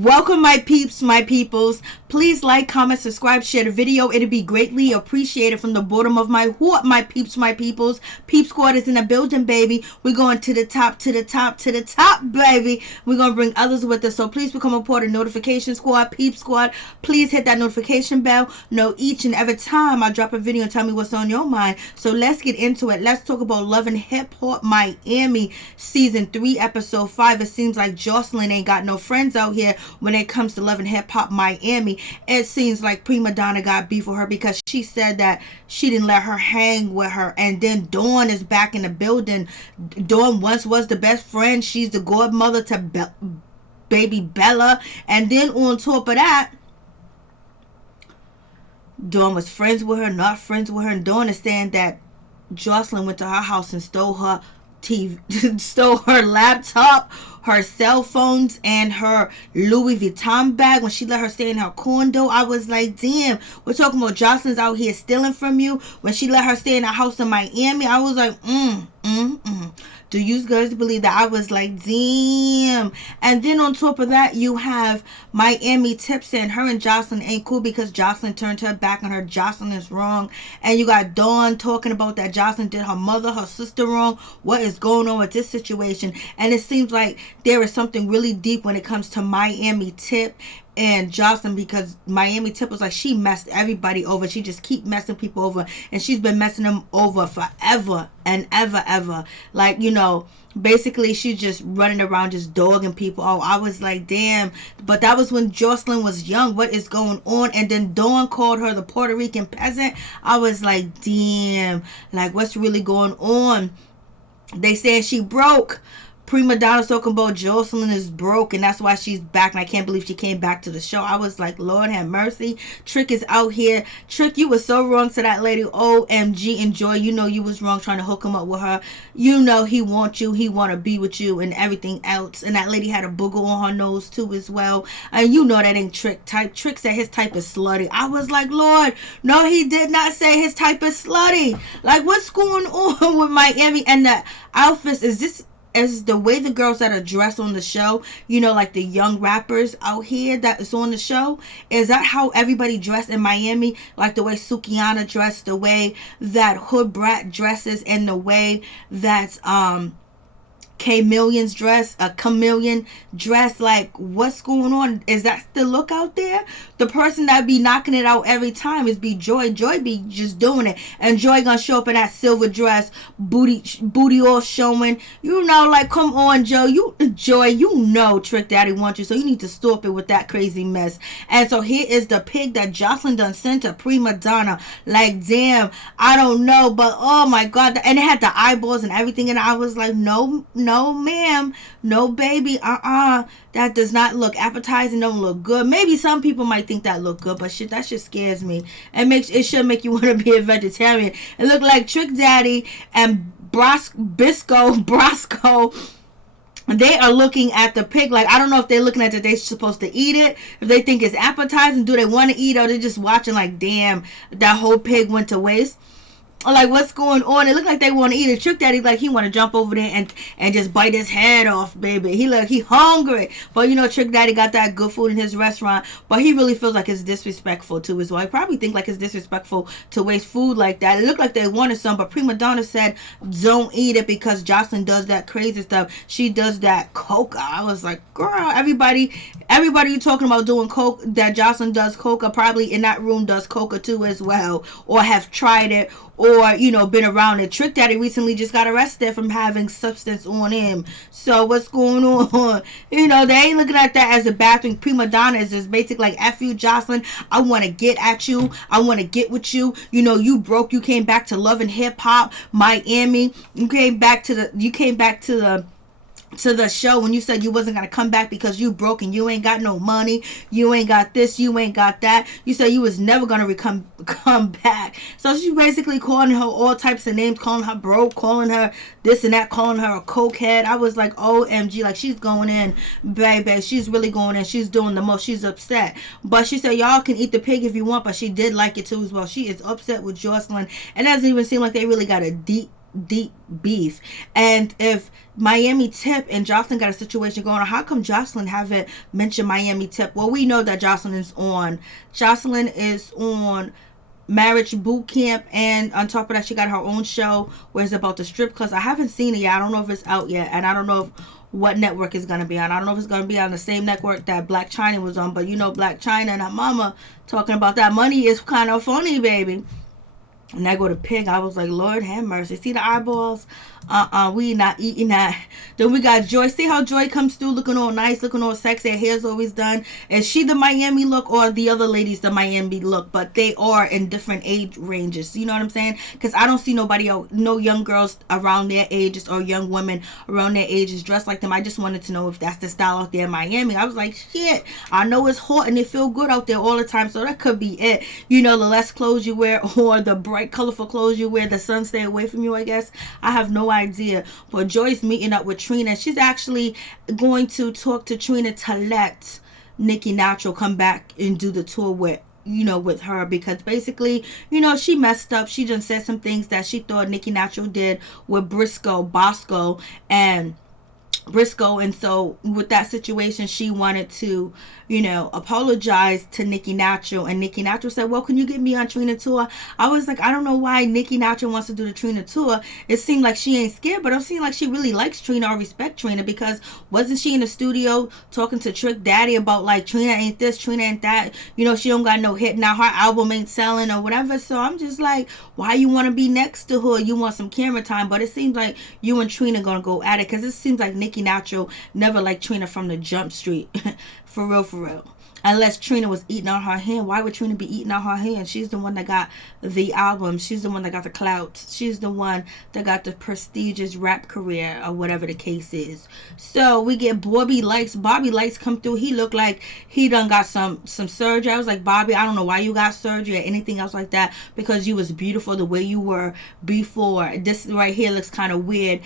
Welcome, my peeps, my peoples. Please like, comment, subscribe, share the video. It'd be greatly appreciated from the bottom of my heart, my peeps, my peoples. Peep Squad is in the building, baby. We're going to the top, to the top, to the top, baby. We're going to bring others with us. So please become a part of Notification Squad, Peep Squad. Please hit that notification bell. Know each and every time I drop a video and tell me what's on your mind. So let's get into it. Let's talk about Love and Hip Hop Miami Season 3, Episode 5. It seems like Joseline ain't got no friends out here when it comes to Love and Hip Hop Miami. It seems like Prima Donna got beef with her because she said that she didn't let her hang with her. And then Dawn is back in the building. Dawn once was the best friend. She's the godmother to baby Bella. And then on top of that, Dawn was friends with her, not friends with her. And Dawn is saying that Joseline went to her house and stole her TV, stole her laptop, her cell phones, and her Louis Vuitton bag when she let her stay in her condo. I was like, damn, we're talking about Joseline's out here stealing from you. When she let her stay in a house in Miami, I was like, Do you guys believe that? I was like, damn. And then on top of that, you have Maryjanetv saying her and Joseline ain't cool because Joseline turned her back on her. Joseline is wrong. And you got Dawn talking about that Joseline did her mother, her sister wrong. What is going on with this situation? And it seems like there is something really deep when it comes to Maryjanetv and Joseline, because Maryjanetv was like, she messed everybody over. She just keep messing people over, and she's been messing them over forever and ever. Like, you know, basically she's just running around just dogging people. Oh, I was like, damn. But that was when Joseline was young. What is going on? And then Dawn called her the Puerto Rican peasant. I was like, damn, like, what's really going on? They saying she broke. Prima Donna's talking about Joseline is broke and that's why she's back, and I can't believe she came back to the show. I was like, Lord have mercy. Trick is out here. Trick, you was so wrong to that lady. OMG. Enjoy. You know you was wrong trying to hook him up with her. You know he wants you. He want to be with you and everything else. And that lady had a booger on her nose too as well. And you know that ain't Trick type. Trick said his type is slutty. I was like, Lord, no, he did not say his type is slutty. Like, what's going on with Miami? And the outfits, is this as the way the girls that are dressed on the show, you know, like the young rappers out here that is on the show? Is that how everybody dressed in Miami? Like the way Sukihana dressed, the way that Hood Brat dresses, and the way that Chameleon's dress, a chameleon dress? Like, what's going on? Is that the look out there? The person that be knocking it out every time is be Joy. Joy be just doing it, and Joy gonna show up in that silver dress, booty all showing. You know, like, come on, Joy, you know Trick Daddy wants you, so you need to stop it with that crazy mess. And so here is the pig that Joseline done sent to Prima Donna. Like, damn, I don't know, but oh my God, and it had the eyeballs and everything, and I was like, no ma'am, no baby, that does not look appetizing, don't look good. Maybe some people might think that look good, but shit, that shit scares me. It should make you want to be a vegetarian. It looked like Trick Daddy and Brosco, they are looking at the pig like, I don't know if they're looking at it, they're supposed to eat it, if they think it's appetizing, do they want to eat, or they're just watching like, damn, that whole pig went to waste. Like, what's going on? It looked like they want to eat it. Trick Daddy, like, he want to jump over there and just bite his head off, baby. He hungry. But, you know, Trick Daddy got that good food in his restaurant. But he really feels like it's disrespectful to his wife. Probably think like it's disrespectful to waste food like that. It looked like they wanted some, but Prima Donna said, don't eat it because Joseline does that crazy stuff. She does that coca. I was like, girl, everybody you talking about doing coke, that Joseline does coca, probably in that room does coca too as well, or have tried it, or, you know, been around it. Trick Daddy recently just got arrested from having substance on him. So what's going on? You know, they ain't looking at that as a bad thing. Prima Donna is just basically like, F you, Joseline. I want to get at you. I want to get with you. You know, you broke. You came back to Love and Hip Hop Miami. You came back to the show when you said you wasn't going to come back because you broke and you ain't got no money, you ain't got this, you ain't got that. You said you was never going to come back. So she's basically calling her all types of names, calling her broke, calling her this and that, calling her a cokehead. I was like, OMG, like, she's going in, baby. She's really going in. She's doing the most. She's upset. But she said, y'all can eat the pig if you want, but she did like it too as well. She is upset with Joseline, and it doesn't even seem like they really got a deep deep beef. And if Maryjanetv and Joseline got a situation going on, how come Joseline haven't mentioned Maryjanetv? Well, we know that Joseline is on marriage boot camp, and on top of that she got her own show where it's about the strip clubs. I haven't seen it yet. I don't know if it's out yet, and I don't know what network it's going to be on. I don't know if it's going to be on the same network that Black China was on, but Black China and her mama talking about that money is kind of funny, baby. And I go to Pig. I was like, Lord have mercy. See the eyeballs? We not eating that. Then we got Joy. See how Joy comes through looking all nice, looking all sexy. Her hair's always done. Is she the Miami look, or the other ladies the Miami look? But they are in different age ranges. You know what I'm saying? Because I don't see nobody else, no young girls around their ages or young women around their ages dressed like them. I just wanted to know if that's the style out there in Miami. I was like, shit. I know it's hot and it feel good out there all the time, so that could be it. The less clothes you wear or the bright, colorful clothes you wear, the sun stay away from you, I guess. I have no idea. But Joy's meeting up with Trina. She's actually going to talk to Trina to let Nicki Nacho come back and do the tour with her, because basically, she messed up. She just said some things that she thought Nicki Nacho did with Bosco and Briscoe, and so with that situation she wanted to apologize to Nicki Nacho, and Nicki Nacho said, well, can you get me on Trina tour? I was like, I don't know why Nicki Nacho wants to do the Trina tour. It seemed like she ain't scared, but I'm seeing like she really likes Trina or respect Trina, because wasn't she in the studio talking to Trick Daddy about like Trina ain't this, Trina ain't that, she don't got no hit now, her album ain't selling or whatever. So I'm just like, why you want to be next to her? You want some camera time, but it seems like you and Trina gonna go at it, because it seems like Nicki Nacho never liked Trina from the jump street. For real. Unless Trina was eating out her hand. Why would Trina be eating out her hand? She's the one that got the album. She's the one that got the clout. She's the one that got the prestigious rap career, or whatever the case is. So we get Bobby Lights. Bobby Lights come through. He looked like he done got some surgery. I was like, Bobby, I don't know why you got surgery or anything else like that, because you was beautiful the way you were before. This right here looks kind of weird.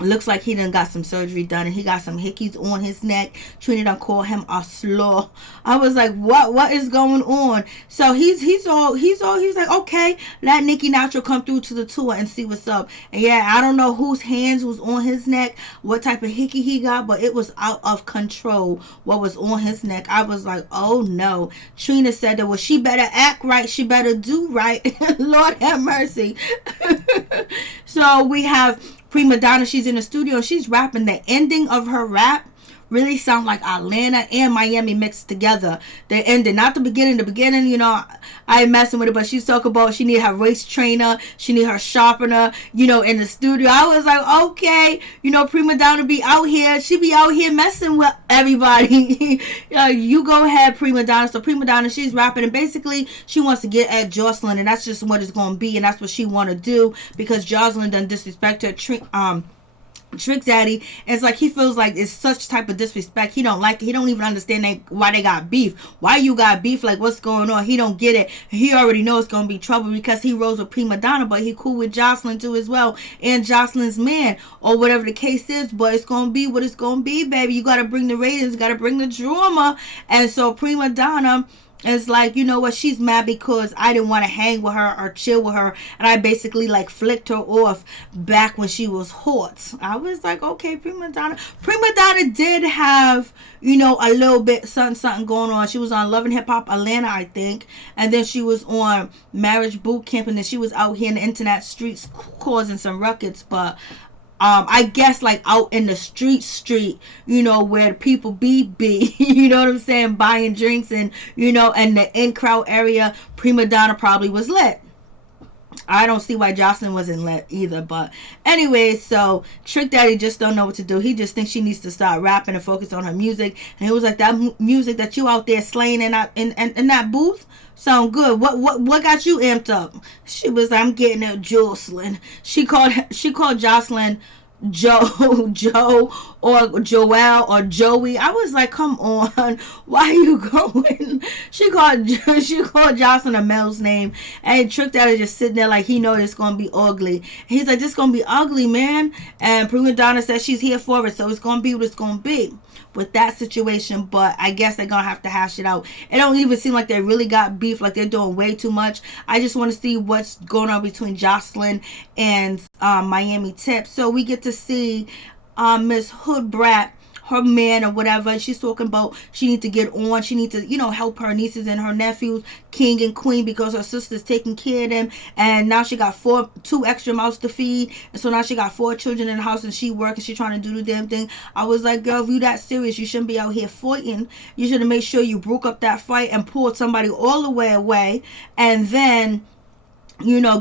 Looks like he done got some surgery done, and he got some hickeys on his neck. Trina done call him a slaw. I was like, what is going on? So he's like, okay, let Nicki Nacho come through to the tour and see what's up. And yeah, I don't know whose hands was on his neck, what type of hickey he got, but it was out of control what was on his neck. I was like, oh no. Trina said that, well, she better act right, she better do right. Lord have mercy. So we have Prima Donna. She's in the studio. She's rapping. The ending of her rap really sound like Atlanta and Miami mixed together. The ending, not the beginning. The beginning, I ain't messing with it, but she's talking about she need her waist trainer, she need her sharpener, in the studio. I was like, okay, Prima Donna be out here. She be out here messing with everybody. You go ahead, Prima Donna. So Prima Donna, she's rapping, and basically she wants to get at Joseline, and that's just what it's going to be, and that's what she want to do, because Joseline done disrespect her, Trick Daddy. And it's like he feels like it's such type of disrespect. He don't like it. He don't even understand why they got beef. Why you got beef? Like, what's going on? He don't get it. He already knows it's gonna be trouble, because he rose with Prima Donna, but he cool with Joseline too as well, and Joseline's man, or whatever the case is. But it's gonna be what it's gonna be, baby. You gotta bring the ratings, gotta bring the drama. And so Prima Donna, it's like, you know what, she's mad because I didn't want to hang with her or chill with her, and I basically like flicked her off back when she was hot. I was like, okay, Prima Donna did have, a little bit something going on. She was on Love and Hip Hop Atlanta, I think, and then she was on Marriage Boot Camp, and then she was out here in the internet streets causing some ruckus. But I guess like out in the street, where people be, you know what I'm saying, buying drinks, and, and the in-crowd area, Prima Donna probably was lit. I don't see why Joseline wasn't lit either. But anyway, so Trick Daddy just don't know what to do. He just thinks she needs to start rapping and focus on her music. And it was like, that music that you out there slaying in that booth sound good. What got you amped up? She was like, I'm getting at Joseline. She called Joseline Joe or Joelle or Joey. I was like, come on, why are you going? She called Jocelyn a male's name, and Trick Daddy just sitting there like he knows it's gonna be ugly. And he's like, this gonna be ugly, man. And Prima Donna says she's here for it, so it's gonna be what it's gonna be with that situation. But I guess they're gonna have to hash it out. It don't even seem like they really got beef, like they're doing way too much. I just want to see what's going on between Joseline and Maryjanetv. So we get to see Miss Hoodbrat, her man or whatever. She's talking about she needs to get on. She needs to, help her nieces and her nephews, king and queen, because her sister's taking care of them. And now she got 2 extra mouths to feed. And so now she got 4 children in the house, and she working. She trying to do the damn thing. I was like, girl, if you that serious, you shouldn't be out here fighting. You should have made sure you broke up that fight and pulled somebody all the way away. And then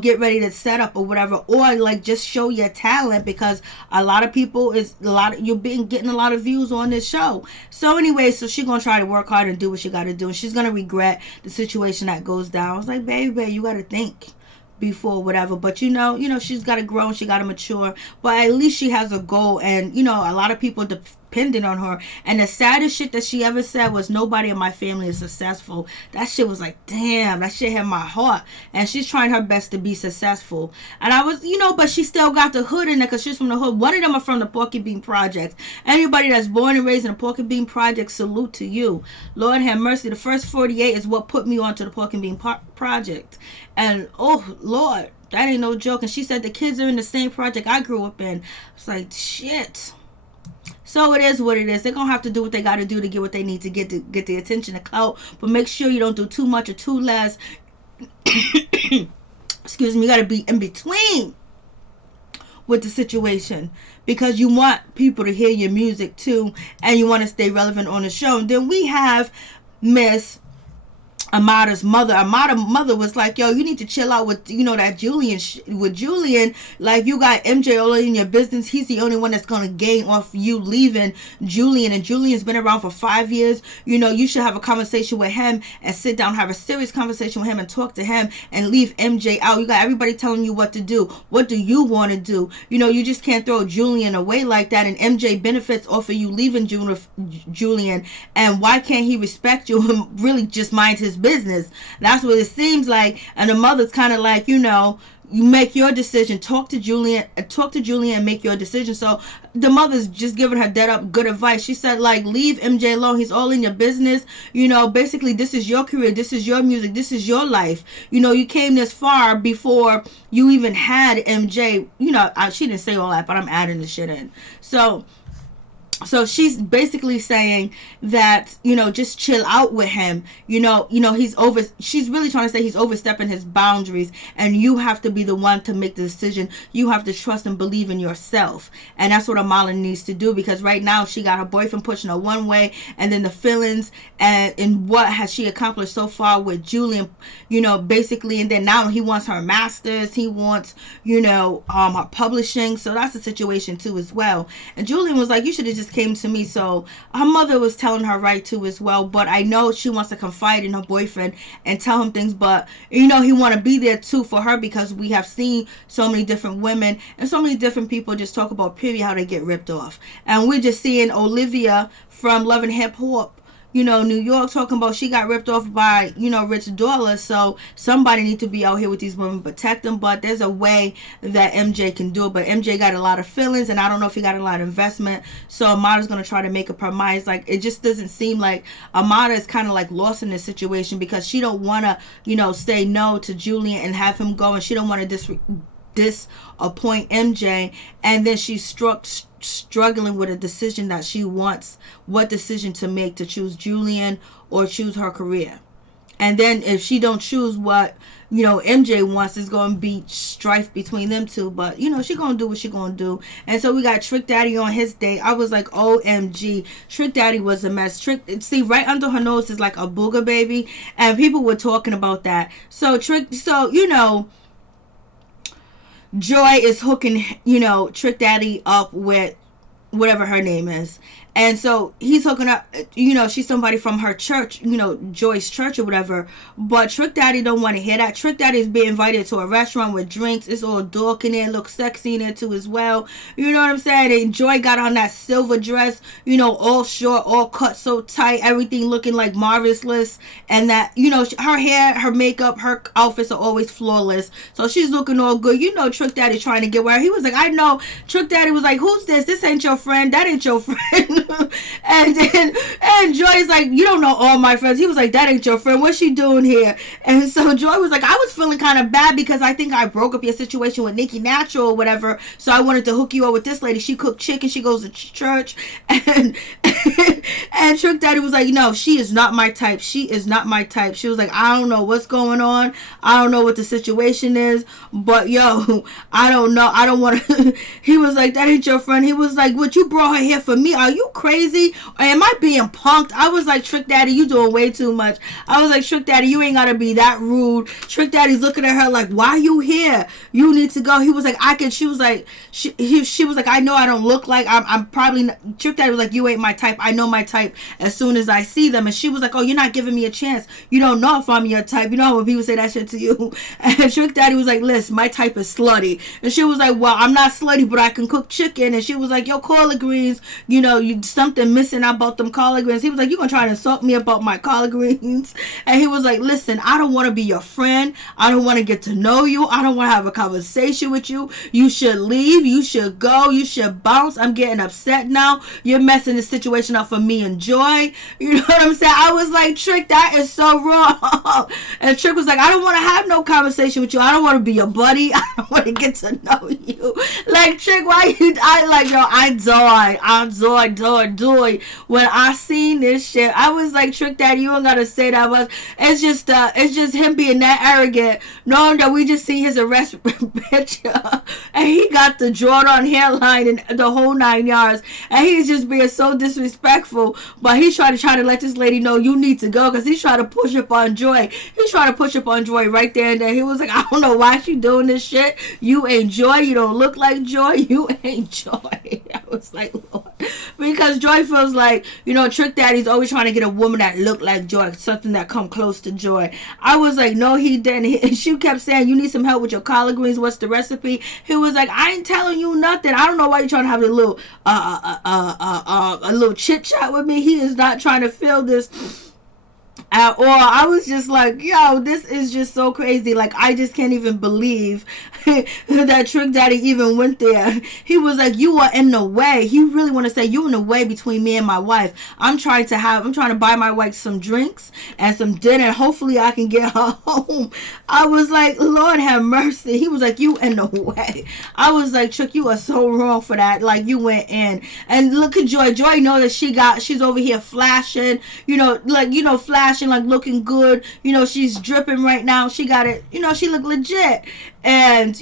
get ready to set up or whatever, or like just show your talent, because a lot of people you've been getting a lot of views on this show. So anyway, so she's gonna try to work hard and do what she gotta do, and she's gonna regret the situation that goes down. I was like, baby, you gotta think before whatever. But she's got to grow and she got to mature, but at least she has a goal. And a lot of people depending on her. And the saddest shit that she ever said was, nobody in my family is successful. That shit was like, damn, that shit hit my heart. And she's trying her best to be successful. And I was, but she still got the hood in there, because she's from the hood. One of them are from the Porky Bean Project. Anybody that's born and raised in the Porky Bean Project, salute to you. Lord have mercy. The first 48 is what put me onto the Porky Bean Project. And oh Lord, that ain't no joke. And she said the kids are in the same project I grew up in. It's like, shit. So it is what it is. They're going to have to do what they got to do to get what they need to get the attention, the clout. But make sure you don't do too much or too less. Excuse me. You got to be in between with the situation, because you want people to hear your music too, and you want to stay relevant on the show. And then we have Miss Amada's mother. Amada's mother was like, yo, you need to chill out with, that Julian, with Julian. Like, you got MJ all in your business. He's the only one that's going to gain off you leaving Julian. And Julian's been around for 5 years. You should have a conversation with him and sit down, have a serious conversation with him and talk to him and leave MJ out. You got everybody telling you what to do. What do you want to do? You just can't throw Julian away like that. And MJ benefits off of you leaving Julian. And why can't he respect you and really just mind his business? That's what it seems like. And the mother's kind of like, you make your decision, talk to Julian and make your decision. So the mother's just giving her dead up good advice. She said, like, leave MJ alone. He's all in your business. Basically, this is your career, this is your music, this is your life. You came this far before you even had MJ. She didn't say all that, but I'm adding the shit in. So she's basically saying that, just chill out with him. She's really trying to say he's overstepping his boundaries, and you have to be the one to make the decision. You have to trust and believe in yourself. And that's what Amana needs to do, because right now she got her boyfriend pushing her one way, and then the feelings and what has she accomplished so far with Julian, basically. And then now he wants her masters. He wants, her publishing. So that's a situation too as well. And Julian was like, you should have just came to me. So her mother was telling her right too as well, but I know she wants to confide in her boyfriend and tell him things, but he want to be there too for her, because we have seen so many different women and so many different people just talk about period how they get ripped off. And we're just seeing Olivia from Love and Hip Hop, New York, talking about she got ripped off by, Rich Dollar. So somebody need to be out here with these women, protect them. But there's a way that MJ can do it. But MJ got a lot of feelings, and I don't know if he got a lot of investment. So Amada's going to try to make up her mind. It's like, it just doesn't seem like Amada is kind of like lost in this situation, because she don't want to, say no to Julian and have him go. And she don't want to disappoint MJ. And then she's struggling with a decision that she wants, what decision to make, to choose Julian or choose her career. And then if she don't choose what MJ wants, it's going to be strife between them two. But she going to do what she going to do. And so we got Trick Daddy on his day. I was like, OMG, Trick Daddy was a mess. See, right under her nose is like a booger baby, and people were talking about that. So Joy is hooking, Trick Daddy up with whatever her name is. And so he's hooking up, she's somebody from her church, Joy's church or whatever. But Trick Daddy don't want to hear that. Trick Daddy is being invited to a restaurant with drinks. It's all dark in there, looks sexy in there too as well. You know what I'm saying? And Joy got on that silver dress, all short, all cut so tight, everything looking like marvelous. And that, her hair, her makeup, her outfits are always flawless. So she's looking all good. Trick Daddy trying to get with her. He was like, I know. Trick Daddy was like, who's this? This ain't your friend. That ain't your friend. and Joy's like, you don't know all my friends. He was like, that ain't your friend. What's she doing here? And so Joy was like, I was feeling kind of bad because I think I broke up your situation with Nikki Natural or whatever. So I wanted to hook you up with this lady. She cooked chicken. She goes to church. And and Trick Daddy was like, no, she is not my type. She is not my type. She was like, I don't know what's going on. I don't know what the situation is. But yo, I don't know. I don't want to. He was like, that ain't your friend. He was like, what, you brought her here for me? Are you crazy? Or am I being punked? I was like, Trick Daddy, you doing way too much. I was like, Trick Daddy, you ain't gotta be that rude. Trick Daddy's looking at her like, why you here? You need to go. He was like, I can. She was like, she was like, I know I don't look like, I'm probably not. Trick Daddy was like, you ain't my type. I know my type as soon as I see them. And she was like, oh, you're not giving me a chance. You don't know if I'm your type. You know when people say that shit to you. And Trick Daddy was like, listen, my type is slutty. And she was like, well, I'm not slutty, but I can cook chicken. And she was like, yo, collard greens, you something missing about them collard greens. He was like, you gonna try to insult me about my collard greens? And he was like, listen, I don't want to be your friend. I don't want to get to know you. I don't want to have a conversation with you. You should leave. You should go. You should bounce. I'm getting upset now. You're messing the situation up for me and Joy. You know what I'm saying? I was like, Trick, that is so wrong. And Trick was like, I don't want to have no conversation with you. I don't want to be your buddy. I don't want to get to know you. Like, Trick, why you, I died. When I seen this shit, I was like, Trick Daddy, you don't gotta say that much. It's just him being that arrogant, knowing that we just see his arrest picture, and he got the drawn on hairline and the whole 9 yards, and he's just being so disrespectful. But he's trying to let this lady know you need to go, because he's trying to push up on Joy. He's trying to push up on Joy right there and then. He was like, I don't know why she doing this shit. You ain't Joy. You don't look like Joy. You ain't Joy. I was like, Lord. Because Joy feels like, Trick Daddy's always trying to get a woman that look like Joy, something that come close to Joy. I was like, no, he didn't. And she kept saying, you need some help with your collard greens. What's the recipe? He was like, I ain't telling you nothing. I don't know why you're trying to have a little chit chat with me. He is not trying to feel this at all. I was just like, yo, this is just so crazy. Like, I just can't even believe that Trick Daddy even went there. He was like, you are in the way. He really want to say, you in the way between me and my wife. I'm trying to buy my wife some drinks and some dinner. Hopefully I can get her home. I was like, Lord have mercy. He was like, you in the way. I was like, Trick, you are so wrong for that. Like, you went in. And look at Joy. Joy know that she's over here flashing, flashing, like looking good. She's dripping right now. She got it. She look legit. And,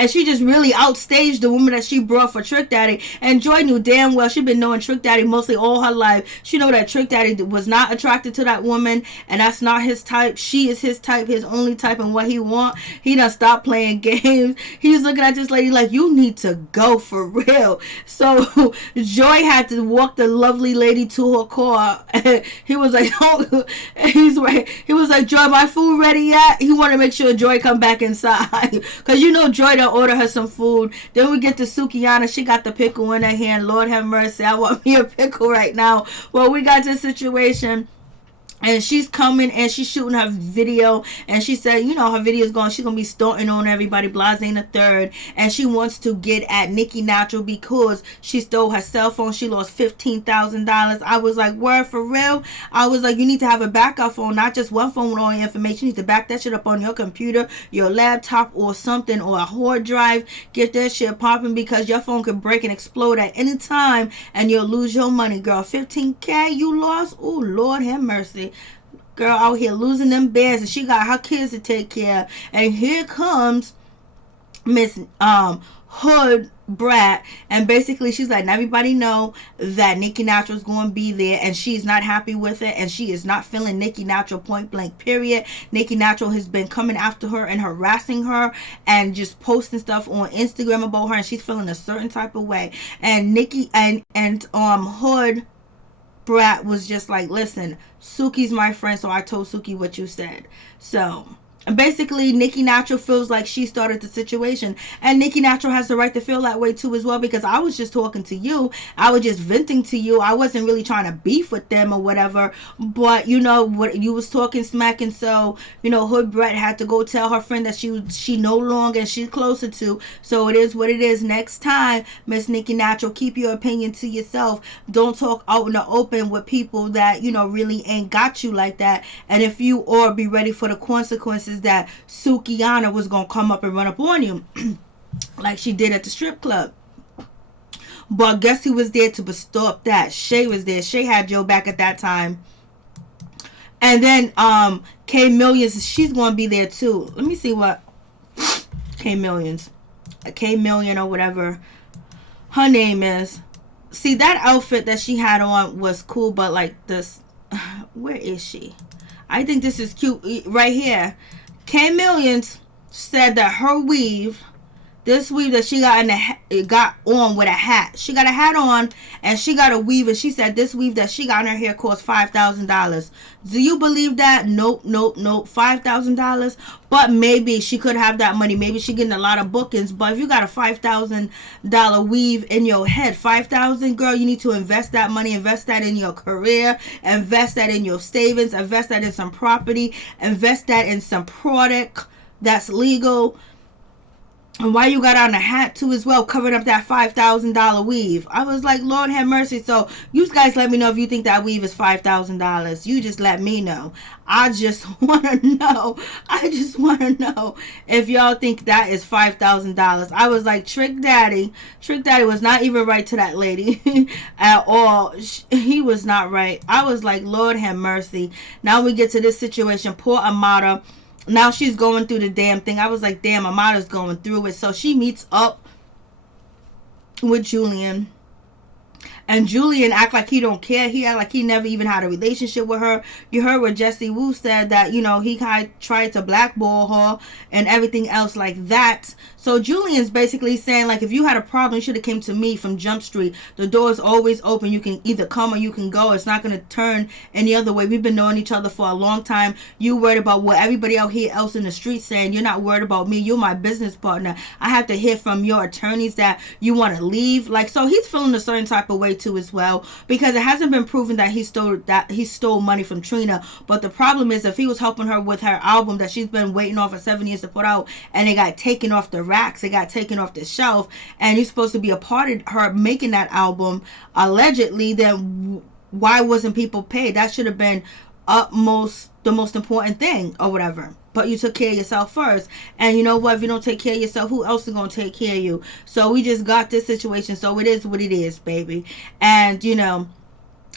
and she just really outstaged the woman that she brought for Trick Daddy. And Joy knew damn well, she'd been knowing Trick Daddy mostly all her life. She know that Trick Daddy was not attracted to that woman, and that's not his type. She is his type, his only type, and what he want. He done stopped playing games. He's looking at this lady like, you need to go for real. So Joy had to walk the lovely lady to her car. He was like, oh, he was like, Joy, my food ready yet? He wanted to make sure Joy come back inside. Because Joy done order her some food. Then we get to Sukihana. She got the pickle in her hand. Lord have mercy. I want me a pickle right now. Well, we got this situation. And she's coming and she's shooting her video. And she said, her video's going. She's going to be starting on everybody. Blase the third. And she wants to get at Nikki Natural because she stole her cell phone. She lost $15,000. I was like, word for real? I was like, you need to have a backup phone. Not just one phone with all your information. You need to back that shit up on your computer, your laptop, or something. Or a hard drive. Get that shit popping because your phone could break and explode at any time. And you'll lose your money, girl. $15K you lost? Oh, Lord have mercy. Girl out here losing them bands, and she got her kids to take care of. And here comes Miss Hood Brat, and basically she's like, everybody know that Nicki Natural's going to be there, and she's not happy with it, and she is not feeling Nicki Natural, point blank period. Nicki Natural has been coming after her and harassing her and just posting stuff on Instagram about her, and she's feeling a certain type of way. And Nicki and Hood Brat was just like, listen, Suki's my friend, so I told Suki what you said. So basically, Nicki Natural feels like she started the situation, and Nicki Natural has the right to feel that way too as well, because I was just talking to you, I was just venting to you, I wasn't really trying to beef with them or whatever, but you know what, you was talking smack, and so you know Hood Brett had to go tell her friend that she no longer, and she's closer to, so it is what it is. Next time, Miss Nicki Natural, keep your opinion to yourself, don't talk out in the open with people that you know really ain't got you like that, and if you or be ready for the consequences that Sukihana was gonna come up and run up on you like she did at the strip club. But guess who was there to stop that? Shay was there. Shay had Joe back at that time. And then K Millions, she's gonna be there too. Let me see what K Million or whatever her name is. See, that outfit that she had on was cool, but like this, where is she? I think this is cute right here. K Millions said that her weave, this weave that she got on with a hat. She got a hat on and she got a weave, and she said this weave that she got in her hair cost $5,000. Do you believe that? Nope. $5,000. But maybe she could have that money. Maybe she getting a lot of bookings. But if you got a $5,000 weave in your head, $5,000, girl, you need to invest that money. Invest that in your career. Invest that in your savings. Invest that in some property. Invest that in some product that's legal. And why you got on a hat too as well, covering up that $5,000 weave? I was like, Lord have mercy. So you guys let me know if you think that weave is $5,000. You just let me know. I just want to know. If y'all think that is $5,000. I was like, Trick Daddy was not even right to that lady at all. He was not right. I was like, Lord have mercy. Now we get to this situation. Poor Amana. Now she's going through the damn thing. I was like, damn, Amana's going through it. So she meets up with Julian. And Julian act like he don't care. He act like he never even had a relationship with her. You heard what Jesse Wu said, that, you know, he tried to blackball her and everything else like that. So Julian's basically saying, like, if you had a problem, you should have came to me from Jump Street. The door is always open. You can either come or you can go. It's not going to turn any other way. We've been knowing each other for a long time. You worried about what everybody out here else in the street saying. You're not worried about me. You're my business partner. I have to hear from your attorneys that you want to leave. Like, so he's feeling a certain type of way too as well, because it hasn't been proven that he stole money from Trina. But the problem is, if he was helping her with her album that she's been waiting on for 7 years to put out, and it got taken off the racks, it got taken off the shelf, and you're supposed to be a part of her making that album allegedly, then why wasn't people paid? That should have been the most important thing or whatever. But you took care of yourself first. And you know what? If you don't take care of yourself, who else is going to take care of you? So we just got this situation. So it is what it is, baby. And, you know,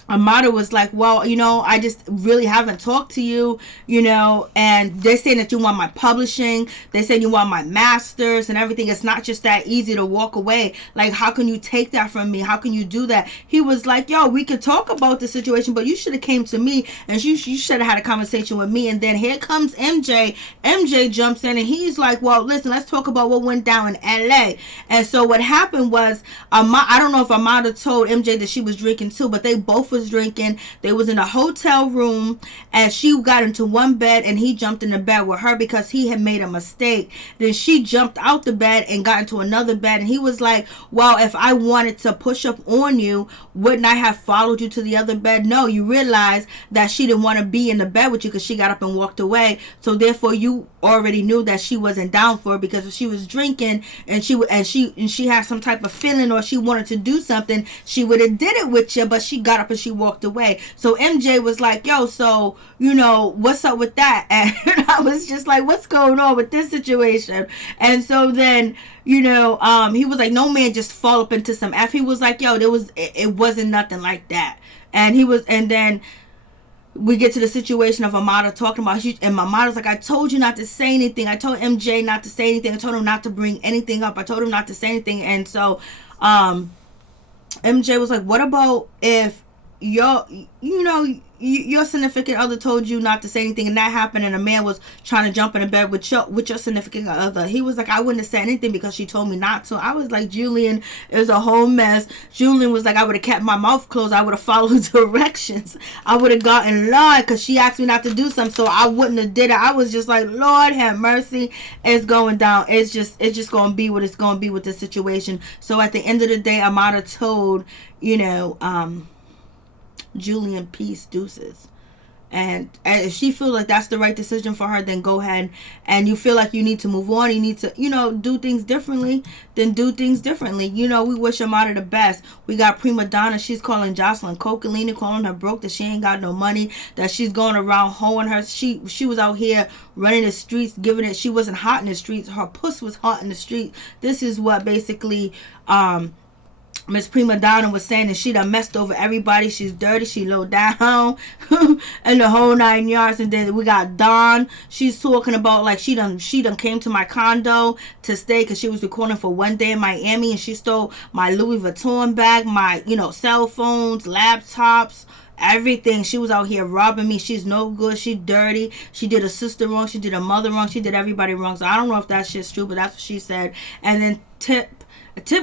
Amada was like, well, you know, I just really haven't talked to you, you know, and they're saying that you want my publishing. They said you want my masters and everything. It's not just that easy to walk away. Like, how can you take that from me? How can you do that? He was like, yo, we could talk about the situation, but you should have came to me, and you should have had a conversation with me. And then here comes MJ. MJ jumps in and he's like, well, listen, let's talk about what went down in LA. And so what happened was, I don't know if Amada told MJ that she was drinking too, but they both was drinking. They was in a hotel room, and she got into one bed and he jumped in the bed with her because he had made a mistake. Then she jumped out the bed and got into another bed, and he was like, well, if I wanted to push up on you, wouldn't I have followed you to the other bed? No, you realize that she didn't want to be in the bed with you because she got up and walked away. So therefore you already knew that she wasn't down for it, because if she was drinking and she had some type of feeling, or she wanted to do something, she would have did it with you, but she got up and she walked away. So MJ was like, yo, so, you know, what's up with that? And I was just like, what's going on with this situation? And so then, you know, he was like, no man just fall up into some F. He was like, yo, it wasn't nothing like that. And then we get to the situation of Amana talking about, and Amana's like, I told you not to say anything. I told MJ not to say anything. I told him not to bring anything up. I told him not to say anything. And so MJ was like, what about if your significant other told you not to say anything, and that happened, and a man was trying to jump in a bed with your significant other? He was like, I wouldn't have said anything because she told me not to. I was like, Julian is a whole mess. Julian was like, I would have kept my mouth closed. I would have followed directions. I would have gotten line because she asked me not to do something, so I wouldn't have did it. I was just like, Lord have mercy. It's going down. It's just going to be what it's going to be with this situation. So at the end of the day, Amana told, Julian, peace, deuces. And if she feels like that's the right decision for her, then go ahead. And you feel like you need to move on, you need to, do things differently, then do things differently. We wish Amana the best. We got Prima Donna. She's calling Joseline cocaine, calling her broke, that she ain't got no money, that she's going around hoeing her. She was out here running the streets, giving it. She wasn't hot in the streets. Her puss was hot in the streets. This is what basically Miss Prima Donna was saying, that she done messed over everybody. She's dirty. She low down and the whole 9 yards. And then we got Dawn. She's talking about like she done came to my condo to stay because she was recording for one day in Miami, and she stole my Louis Vuitton bag, my cell phones, laptops, everything. She was out here robbing me. She's no good. She dirty. She did a sister wrong. She did a mother wrong. She did everybody wrong. So I don't know if that shit's true, but that's what she said. And then Tip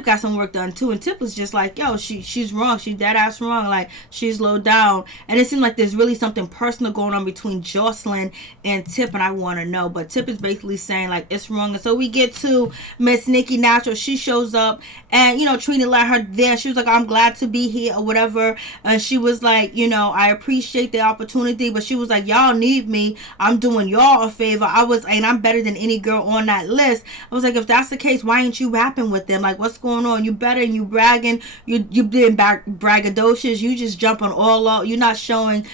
got some work done too, and Tip was just like, yo, she's wrong, she's dead ass wrong, like she's low down. And it seemed like there's really something personal going on between Joseline and Tip, and I want to know. But Tip is basically saying like it's wrong. And so we get to Miss Nikki Natural. She shows up, and Trina let her there. She was like, I'm glad to be here or whatever. And she was like, I appreciate the opportunity, but she was like, y'all need me, I'm doing y'all a favor. And I'm better than any girl on that list. I was like, if that's the case, why ain't you rapping with them? Like, what's going on? You better, and you bragging, you being braggadocious, you just jumping all out. You're not showing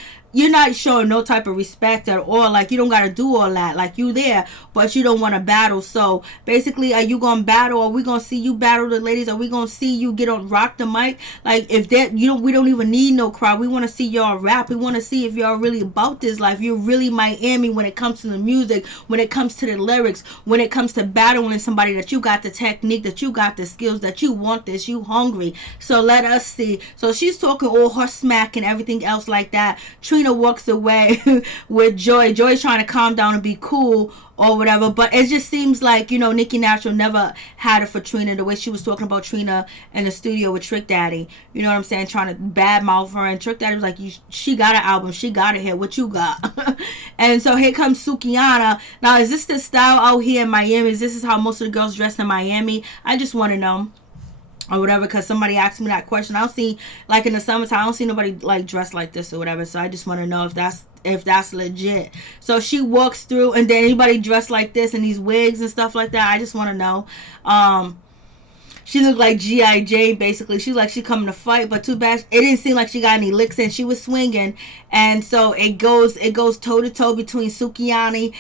no type of respect at all. Like, you don't got to do all that. Like, you there, but you don't want to battle. So, basically, are you going to battle? Are we going to see you battle the ladies? Are we going to see you get on rock the mic? Like, if that, we don't even need no crowd. We want to see y'all rap. We want to see if y'all really about this life. You're really Miami when it comes to the music, when it comes to the lyrics, when it comes to battling somebody, that you got the technique, that you got the skills, that you want this, you hungry. So, let us see. So, she's talking all her smack and everything else like that. Trina walks away with Joy. Joy's trying to calm down and be cool or whatever, but it just seems like Nikki Natural never had it for Trina, the way she was talking about Trina in the studio with Trick Daddy. You know what I'm saying? Trying to badmouth her, and Trick Daddy was like, she got an album, she got it here, what you got? And so here comes Sukihana. Now, is this the style out here in Miami? Is this how most of the girls dress in Miami? I just want to know. Or whatever, because somebody asked me that question. I don't see, like in the summertime, I don't see nobody like dressed like this or whatever. So I just want to know if that's legit. So she walks through, and then anybody dressed like this in these wigs and stuff like that, I just want to know. She looked like G.I. Jane, basically. She's like she coming to fight, but too bad it didn't seem like she got any licks in. She was swinging, and so it goes toe to toe between Sukihana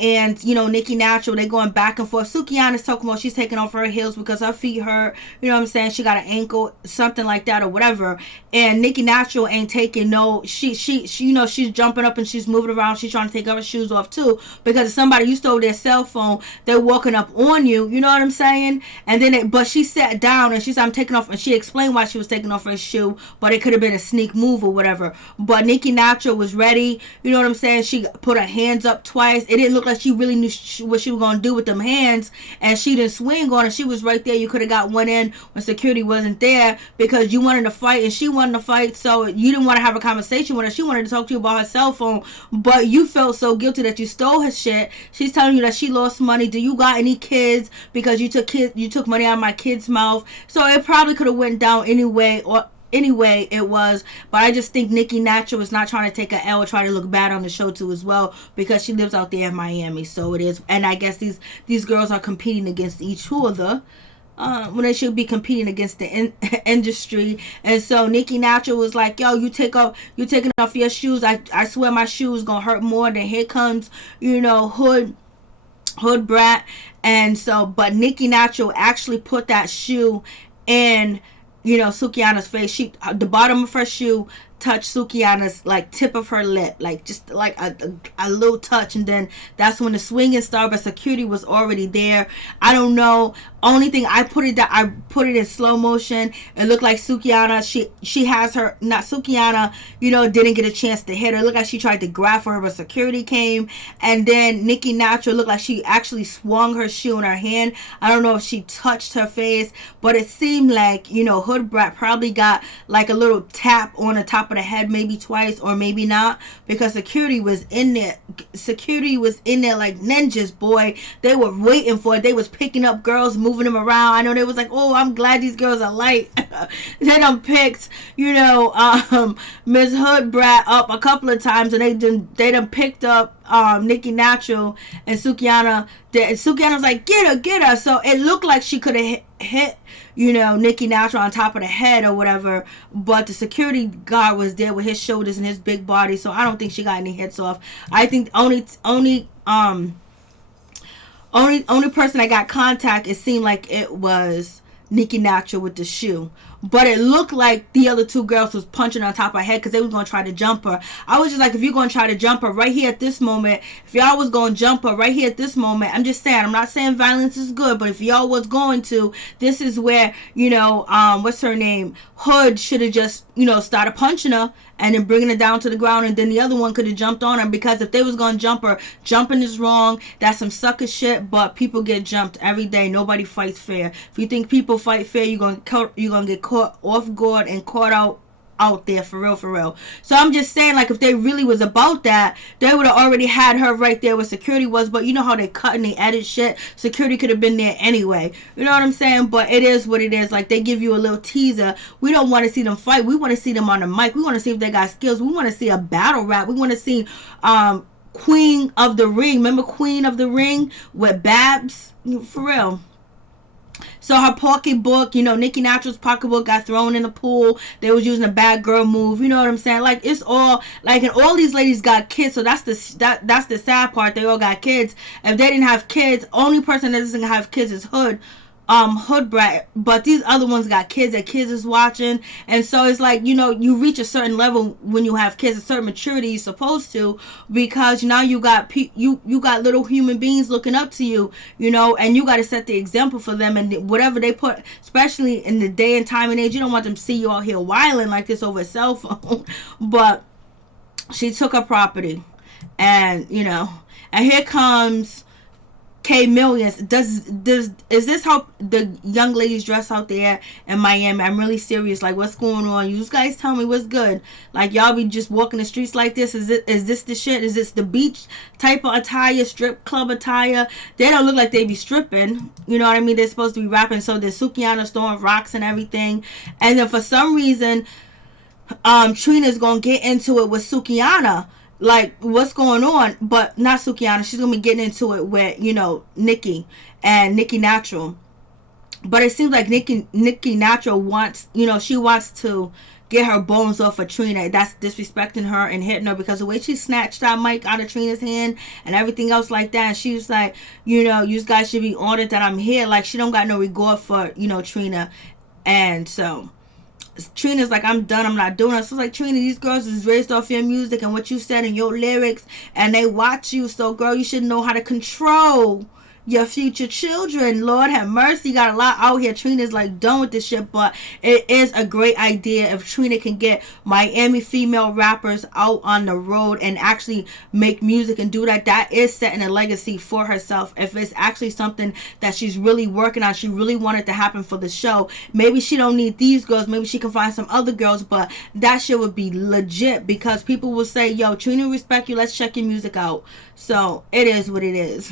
and Nikki Natural. They going back and forth. Sukihana's talking about she's taking off her heels because her feet hurt. You know what I'm saying? She got an ankle, something like that or whatever. And Nikki Natural ain't taking no. She she's jumping up and she's moving around. She's trying to take her shoes off too, because if somebody you stole their cell phone, they're walking up on you. You know what I'm saying? And then but she sat down and she said, I'm taking off, and she explained why she was taking off her shoe, but it could have been a sneak move or whatever. But Nikki Natural was ready. You know what I'm saying? She put her hands up twice. It didn't look like she really knew what she was going to do with them hands, and she didn't swing on it. She was right there. You could have got one in when security wasn't there, because you wanted to fight and she wanted to fight, so you didn't want to have a conversation with her. She wanted to talk to you about her cell phone, but you felt so guilty that you stole her shit. She's telling you that she lost money. Do you got any kids? Because you took money out of my kid's mouth. So it probably could have went down anyway it was. But I just think Nikki Natural is not trying to take an L or try to look bad on the show too as well, because she lives out there in Miami. So it is. And I guess these girls are competing against each other when they should be competing against the industry. And so Nikki Natural was like, yo, you taking off your shoes. I swear my shoes gonna hurt more than here comes hood brat. And so, but Nikki Natural actually put that shoe in Sukihana's face. The bottom of her shoe touched Sukihana's like tip of her lip, like just like a little touch, and then that's when the swinging started. But security was already there. I don't know. Only thing I put it in slow motion. It looked like Sukihana. She has her, not Sukihana, didn't get a chance to hit her. It looked like she tried to grab for her, but security came. And then Nicki Natural looked like she actually swung her shoe in her hand. I don't know if she touched her face, but it seemed like Hood Brat probably got like a little tap on the top of the head, maybe twice or maybe not, because security was in there. Security was in there like ninjas, boy. They were waiting for it. They was picking up girls, moving them around. I know they was like, oh, I'm glad these girls are light. They done picked, Miss Hood Brat up a couple of times, and they done picked up Nicki Natural and Sukihana. Sukihana was like, get her. So it looked like she could have hit Nicki Natural on top of the head or whatever, but the security guard was there with his shoulders and his big body, so I don't think she got any hits off. I think only person I got contact, it seemed like it was Nicki Natural with the shoe. But it looked like the other two girls was punching on top of her head because they was going to try to jump her. I was just like, if you're going to try to jump her right here at this moment, if y'all was going to jump her right here at this moment, I'm just saying, I'm not saying violence is good, but if y'all was going to, this is where, what's her name? Hood should have just, started punching her and then bringing her down to the ground, and then the other one could have jumped on her, because if they was going to jump her, jumping is wrong. That's some sucker shit, but people get jumped every day. Nobody fights fair. If you think people fight fair, you're going to get caught off guard and caught out there, for real. So I'm just saying, like, if they really was about that, they would have already had her right there where security was. But you know how they cut and they edit shit? Security could have been there anyway. You know what I'm saying? But it is what it is. Like, they give you a little teaser. We don't want to see them fight. We want to see them on the mic. We want to see if they got skills. We want to see a battle rap. We want to see Queen of the Ring. Remember Queen of the Ring with Babs? For real. So her pocketbook, Nicki Natural's pocketbook got thrown in the pool. They was using a bad girl move. You know what I'm saying? Like, it's all like, and all these ladies got kids. So that's the sad part. They all got kids. If they didn't have kids, only person that doesn't have kids is Hood Brat, but these other ones got kids. Their kids is watching, and so it's like, you reach a certain level when you have kids, a certain maturity you're supposed to, because now you got you got little human beings looking up to you, and you got to set the example for them, and whatever they put, especially in the day and time and age, you don't want them to see you out here wilding like this over a cell phone. But she took her property, and and here comes K Millions. Is this how the young ladies dress out there in Miami? I'm really serious. Like, what's going on? You guys tell me what's good. Like, y'all be just walking the streets like this? Is this the shit? Is this the beach type of attire, strip club attire? They don't look like they be stripping. You know what I mean? They're supposed to be rapping. So there's Sukihana throwing rocks and everything. And then for some reason, Trina's gonna get into it with Sukihana. Like, what's going on? But not Sukihana. She's going to be getting into it with, Nicki and Nicki Natural. But it seems like Nicki Natural wants, she wants to get her bones off of Trina. That's disrespecting her and hitting her, because the way she snatched that mic out of Trina's hand and everything else like that. And she was like, you guys should be honored that I'm here. Like, she don't got no regard for, Trina. And so Trina's like, I'm done, I'm not doing it. So it's like, Trina, these girls is raised off your music and what you said in your lyrics, and they watch you. So, girl, you should know how to control your future children. Lord have mercy. You got a lot out here. Trina's like done with this shit, but it is a great idea if Trina can get Miami female rappers out on the road and actually make music and do that. That is setting a legacy for herself. If it's actually something that she's really working on, she really wanted to happen for the show. Maybe she don't need these girls. Maybe she can find some other girls, but that shit would be legit, because people will say, yo, Trina, respect you. Let's check your music out. So it is what it is.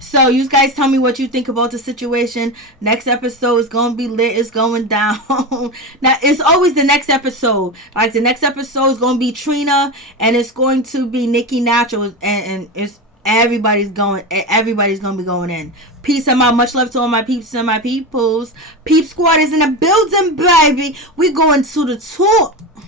So you guys tell me what you think about the situation. Next episode is going to be lit. It's going down. Now, it's always the next episode. Like, the next episode is going to be Trina, and it's going to be Nicki Natural, and it's everybody's going to be going in. Peace and much love to all my peeps and my peoples. Peep Squad is in the building, baby. We going to the tour.